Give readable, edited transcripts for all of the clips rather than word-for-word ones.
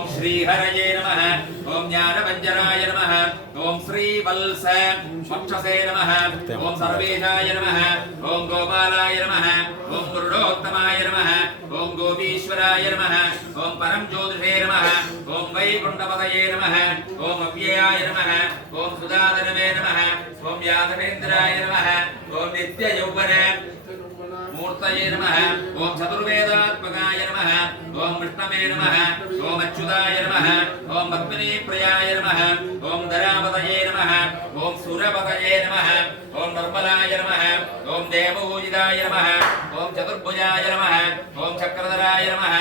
ओम श्री हरये नमः। ओम ज्ञानभञ्जनाय नमः। ओम श्री वल्स वक्षसे नमः। ओम सर्वेशाय नमः। ओम गोपालाय नमः। ओम गुरुडोत्तमाय नमः। ओम गोपीश्वराय नमः। ओम परम ज्योतिषे नमः। ओम वैकुण्ठपतये नमः। ओम अव्ययाय नमः। ओम सुधाधनवे नमः। ओम यादवेन्द्राय नमः। ओम नित्ययौवन मूर्तये नमः। ओम चतुर्वेदात्मकाय नमः। ओम विष्णवे नमः। ओम अच्युताय नमः। ओम पद्मिनीप्रियाय नमः। ओम धरापतये नमः। ओम सुरपतये नमः। ओम निर्मलाय नमः। ओम देवपूजिताय नमः। ओम चतुर्भुजाय नमः। ओम चक्रधराय नमः।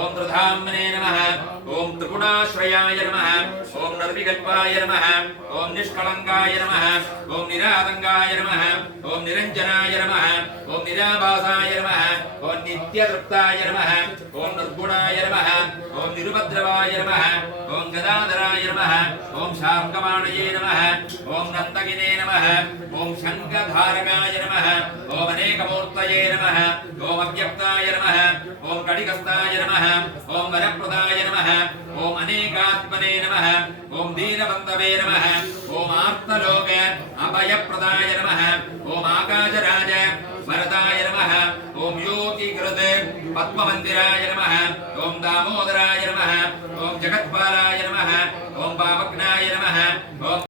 ओम त्रिधाम्ने नमः। ओम त्रिगुणाश्रयाय नमः। ओम निर्विकल्पाय नमः। ओम निष्कलङ्काय नमः। ओम निरातङ्गाय नमः। ओम निरञ्जनाय नमः। ओम निराभासाय नमः। ओम नित्यतृप्ताय नमः। ओम निर्गुणाय नमः। ओम निरुपद्रवाय नमः। ओम गदाधराय नमः। ओम शार्ङ्गमाणये नमः। ओम नन्दगिने नमः। ओम शङ्खधारकाय नमः। ओम अनेकमूर्तये नमः। ओम अव्यक्ताय नमः। ओम कटिकस्ताय नमः। ओम वरप्रदाय नमः। ओम अनेकात्मने नमः। ओम दीनबन्धवे नमः। ओम आर्तलोक अभयप्रदाय नमः। ओम आकाशराज वरदाय नमः। ओम योगिकृत पद्ममन्दिराय नमः। ओम दामोदराय नमः। ओम जगत्पालाय नमः। ओम पावकनाय नमः। ओम